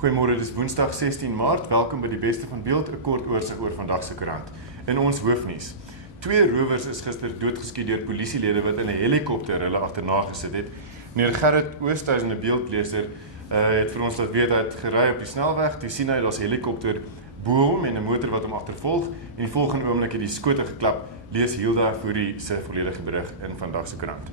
Goeiemôre, dis Woensdag 16 Maart. Welkom by die beste van beeld, 'n kort oorsig oor vandag se koerant. In ons hoofnuus: 2 rowers is gister doodgeskiet deur polisielede wat in 'n helikopter hulle agterna gesit het. Meneer Gerrit Oosthuizen, 'n beeldleser, het vir ons laat weet hy het gery op die snelweg. Toe sien hy daar's 'n helikopter bo hom en 'n motor wat hom agtervolg, en die volgende oomblik het die skote geklap. Lees Hilda Fourie se volledige berig in vandag se koerant.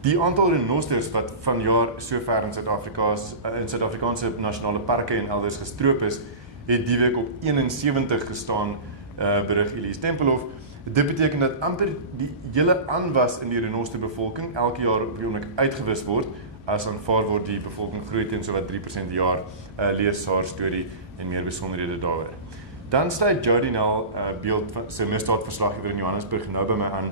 Die aantal renosters wat vanjaar sover in Suid-Afrikaanse nasionale parke en elders gestroop is, het die week op 71 gestaan, berig Elise Tempelhof. Dit beteken dat amper die hele aanwas in die renosterbevolking elke jaar op die oomblik uitgewis word, as aanvaar word die bevolking groei teen sowat 3% per jaar. Lees haar storie en meer besonderhede daaroor. Dan sluit Jody Nel beeld van sy misdaadverslaggewer in Johannesburg nou by my aan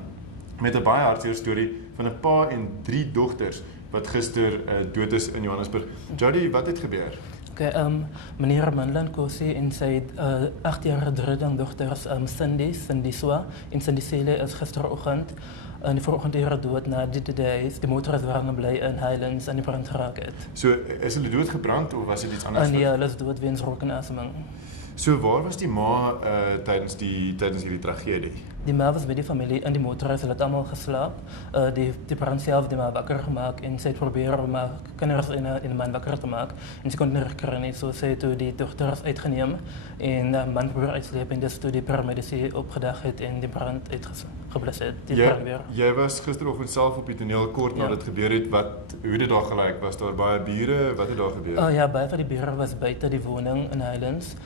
met 'n baie hartseer storie van 'n pa en 3 dogters wat gister dood is in Johannesburg. Jody, wat het gebeur? Meneer Manlan Kosi en sy 8-jarige driedingdogters Cindy Swa en Cindy Sele is gisteroggend in die vroegondure dood na die motor is waren bly in Highlands en die brand geraak het. So, is hulle dood gebrand of was dit iets anders? Nee, hulle is dood weens rookaseming. So, waar was die ma tydens hierdie tragedie? Die ma was by die familie in die motorhuis, hulle het allemaal geslaap. Die brand self die ma wakker gemaakt en sy het probeer om kinders en die man wakker te maak. En sy kon het nie kry nie, so sy het toe die dochters uitgeneem en die man probeer uitsleep en dus toe die paramedici opgedag het en die brand uitgeblus het. Jy was gisteroggend self op die toneel kort nadat dit gebeur het. Hoe het dit daar gelyk? Was daar baie bure? Wat het daar gebeur? Ja, baie van die bure was buite die woning in Highlands.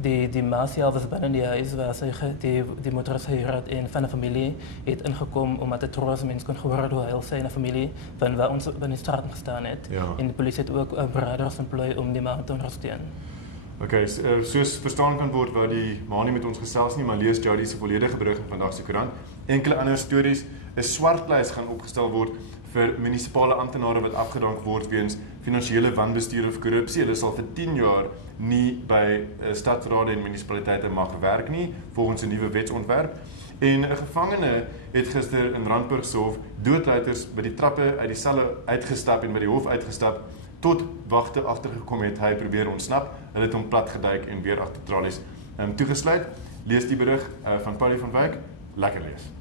Die ma self was binne die huis waar sy die motor gehuur het en van 'n familie het ingekom omdat het trots mens kon gehoor hoe hy sy en 'n familie van waar ons in die straat gestaan het. Ja. En die polisie het ook beraders employ om die ma te ondersteun. Okay, soos verstaan kan word waar die ma nie met ons gesels nie, maar lees Jody se volledige berig in vandag se koerant. Enkele ander stories: 'n swartlys gaan opgestel word vir munisipale amptenare wat afgedank word weens finansiële wanbestuur of korrupsie. Hulle sal vir 10 jaar nie by stadsrade en munisipaliteite mag werk nie, volgens 'n nuwe wetsontwerp. En 'n gevangene het gister in Randburg se hof doodleuters by die trappe uit die selle uitgestap en by die hof uitgestap, tot wagte agtergekom het hy probeer ontsnap. Hulle het hom plat geduik en weer agter tralies toegesluit. Lees die berig van Paulie van Wyk. Lekker lees.